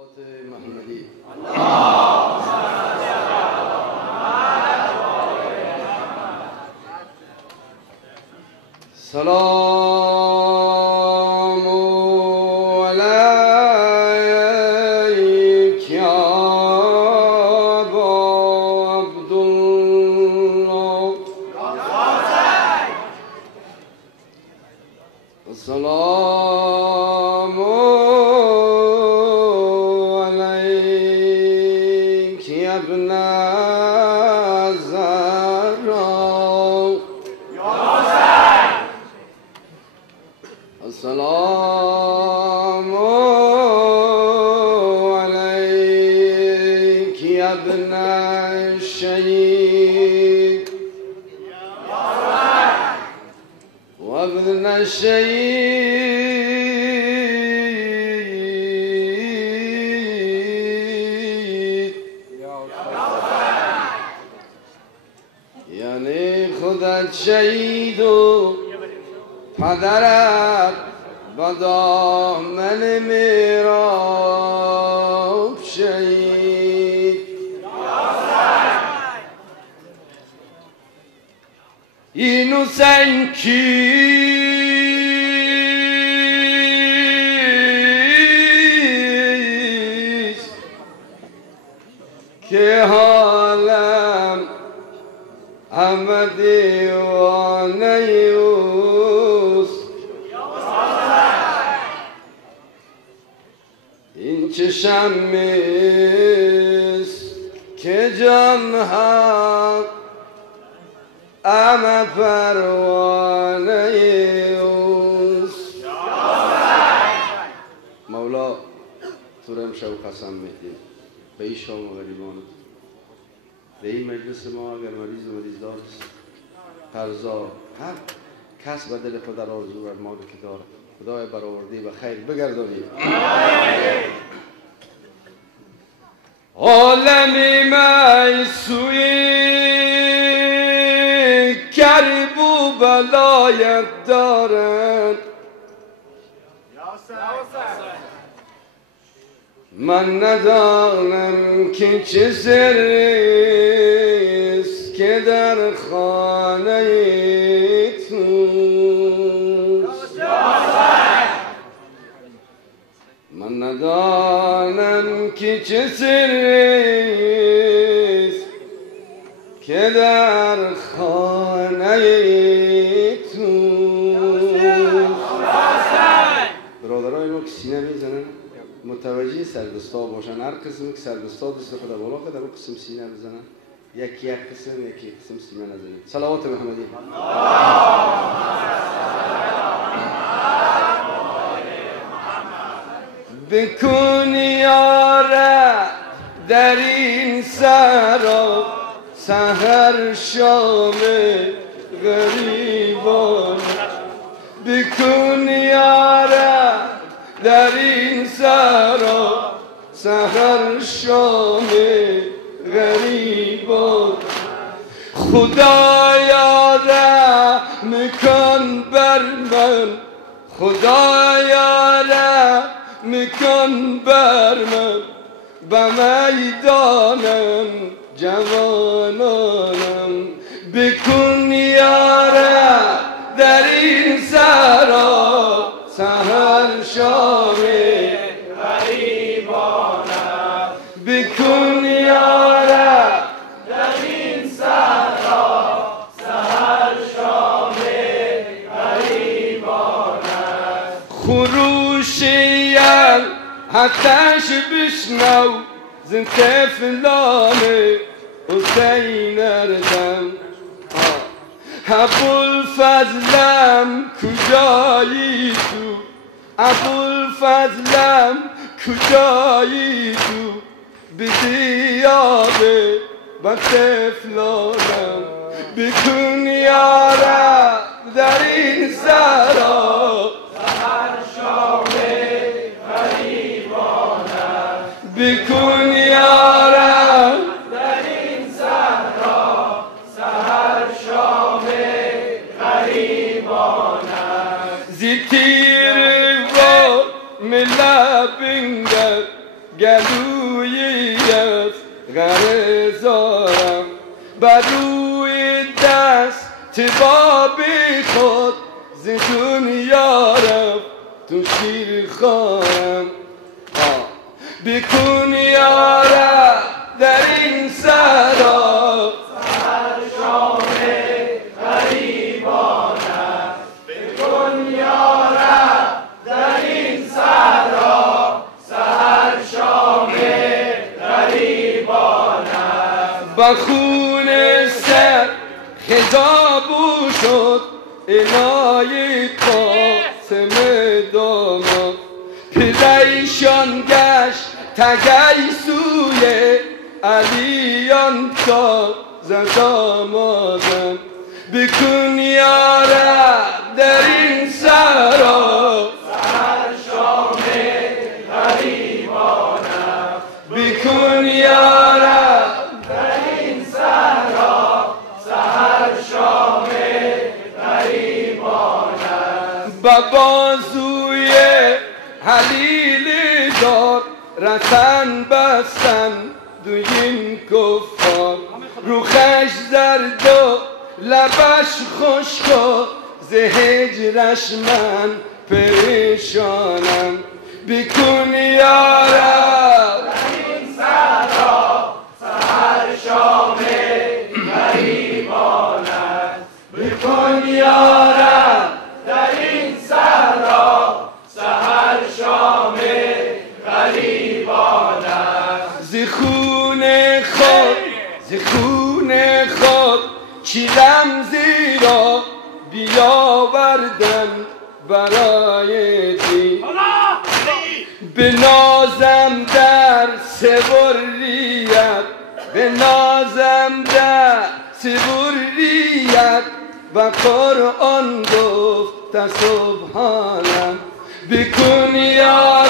محمدی. سلام علیک یا ابا عبدالله. سلام علیک یا ابن السلام عليك يا ابن الشهيد وابن الشهيد یعنی خودت شهید و پدرت با دامن میراب شهید. اینو سنکیست که حالم همه دیوانه این چشمیست که جان ها همه پروانه اوست. مولا تو رو امشب قسم میدیم به این شام و غریبانت، به این مجلس ما اگر مریض و مریضدار است، قرضا، هر کس به دل خود در آرزو و ارمانی که دارد خدای برآورده و خیر بگردانید. عالمی میسوی کرب و بلایت دارند، من ندانم که چه سریست که در خانه توست. من ندانم که چه سریست که در خانه توست. برادرای ما که سینه میزنن متوجه سردستا باشن، هر قسم که سردستا دست خدا بالا که در اون قسم سینه بزنن، یکی یک قسم یکی قسم سینه نزنید. صلوات محمدی. بکن یاره در این سرا سحر شام غریبان، بکن یاره در این سرا سحر شام غریبان. خدایا رحم کن بر من، خدایا رحم کن بر من، به میدانم جوانانم. بکن یاره در این سرا سحر شام غریبانم، بکن یاره در این سرا سحر شام غریبانم. خروش یل آتش بشنو زین طفلان حسین اردم. ابوالفضلم کجایی تو، ابوالفضلم کجایی تو، به دیابه با طفلانم. بکن یاره در این سرا سحر شام غریبانم، بکن یاره در این صحرا سحر شام غریبانم. زی تیر و ملابنگر گلویی از غرزارم بر روی دست باب خود ز دنیا رفت تو شیر خواهم بکن یارب در این سرا سحر شام غریبانم بکن یارب در این سرا سحر شام غریبانم با خون سر خضابو شد اینای قاسم داماد پریشان گشت تگی سوی علیان تا زدامادم بکن یارب در این سرا سحر شام غریبانم بکن یارب در این سرا سحر شام غریبانم با بازوی حلیل دار رسن بستن دوین کفار روخش زرد و لبش خشک و ز هجرش من پریشانم بکن یارب در این سرا سحر شام غریبانم بکن یارب در این سرا سحر شام غریبانم ز خون خود چیدم زیرا بیاوردن برای دین بنازم در سبریت بنازم در سبریت و قرآن گفت سبحانم بکن یا